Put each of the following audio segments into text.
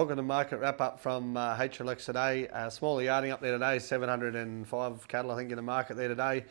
Welcome to Market Wrap Up from HLX today. Smaller yarding up there today, 705 cattle I think in the market there today.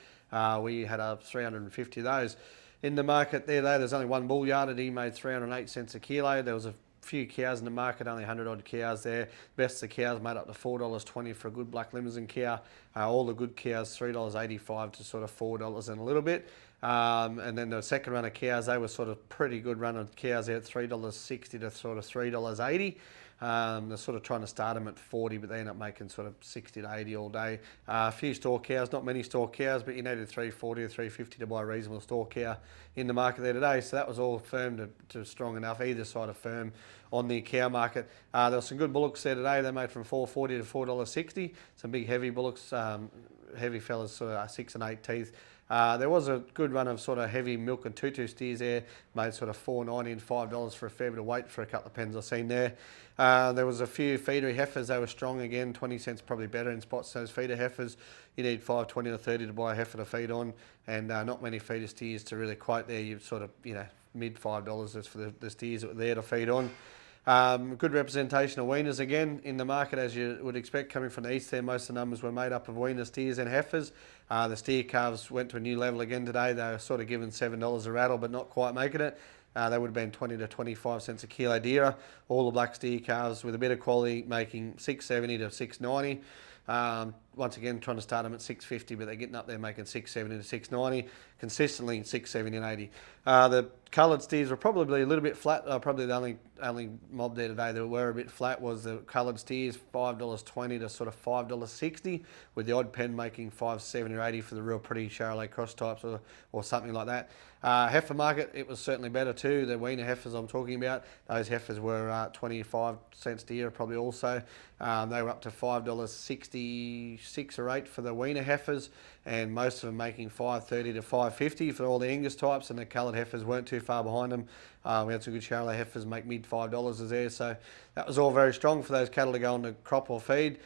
We had 350 of those. In the market there today, there's only one bull yarded. He made 308 cents a kilo. There was a few cows in the market, only 100 odd cows there. Best of the cows made up to $4.20 for a good black Limousin cow. All the good cows $3.85 to sort of $4 and a little bit. And then the second run of cows, they were sort of pretty good run of cows there at $3.60 to sort of $3.80. They're sort of trying to start them at 40, but they end up making sort of 60 to 80 all day. A few store cows, not many store cows, but you needed 340 or 350 to buy a reasonable store cow in the market there today. So that was all firm to strong enough, either side of firm on the cow market. There were some good bullocks there today. They made from $4.40 to $4.60. Some big heavy bullocks, heavy fellas, sort of 6 and 8 teeth. There was a good run of sort of heavy milk and tutu steers there, made sort of $4.90 and $5 for a fair bit of weight for a couple of pens I've seen there. There was a few feedery heifers. They were strong again, 20 cents probably better in spots. Those feeder heifers, you need $5.20 or $30 to buy a heifer to feed on, and not many feeder steers to really quote there. You sort of, mid $5 is for the steers that were there to feed on. Good representation of weaners again in the market, as you would expect coming from the east there. Most of the numbers were made up of weaners, steers and heifers. The steer calves went to a new level again today. They were sort of given $7 a rattle, but not quite making it. They would have been 20 to 25 cents a kilo dearer. All the black steer calves with a bit of quality making $6.70 to $6.90. Once again, trying to start them at $6.50, but they're getting up there making $6.70 to $6.90, consistently $6.70 and $6.80. The coloured steers were probably a little bit flat. Probably the only mob there today that were a bit flat was the coloured steers, $5.20 to sort of $5.60, with the odd pen making $5.70 or $5.80 for the real pretty Charolais cross types or something like that. Heifer market, it was certainly better too. The weaner heifers I'm talking about, those heifers were 25 cents dearer probably also. They were up to $5.66 or $5.8 for the weaner heifers, and most of them making $5.30 to $5.50 for all the Angus types, and the coloured heifers weren't too far behind them. We had some good Charolais heifers make mid $5 there, so that was all very strong for those cattle to go on to crop or feed.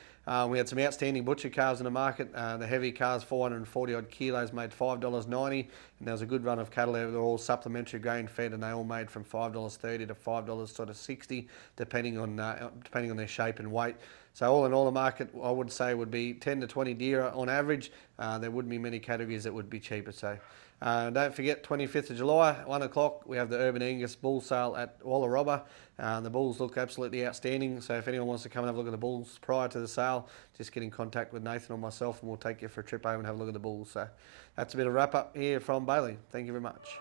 We had some outstanding butcher calves in the market. The heavy calves, 440 odd kilos, made $5.90, and there was a good run of cattle there. They're all supplementary grain fed, and they all made from $5.30 to $5.60, depending on their shape and weight. So all in all, the market, I would say, would be 10 to 20 dearer on average. There wouldn't be many categories that would be cheaper. So don't forget, 25th of July, 1 o'clock, we have the Urban Angus bull sale at Wallarobba. The bulls look absolutely outstanding. So if anyone wants to come and have a look at the bulls prior to the sale, just get in contact with Nathan or myself, and we'll take you for a trip over and have a look at the bulls. So that's a bit of wrap up here from Bailey. Thank you very much.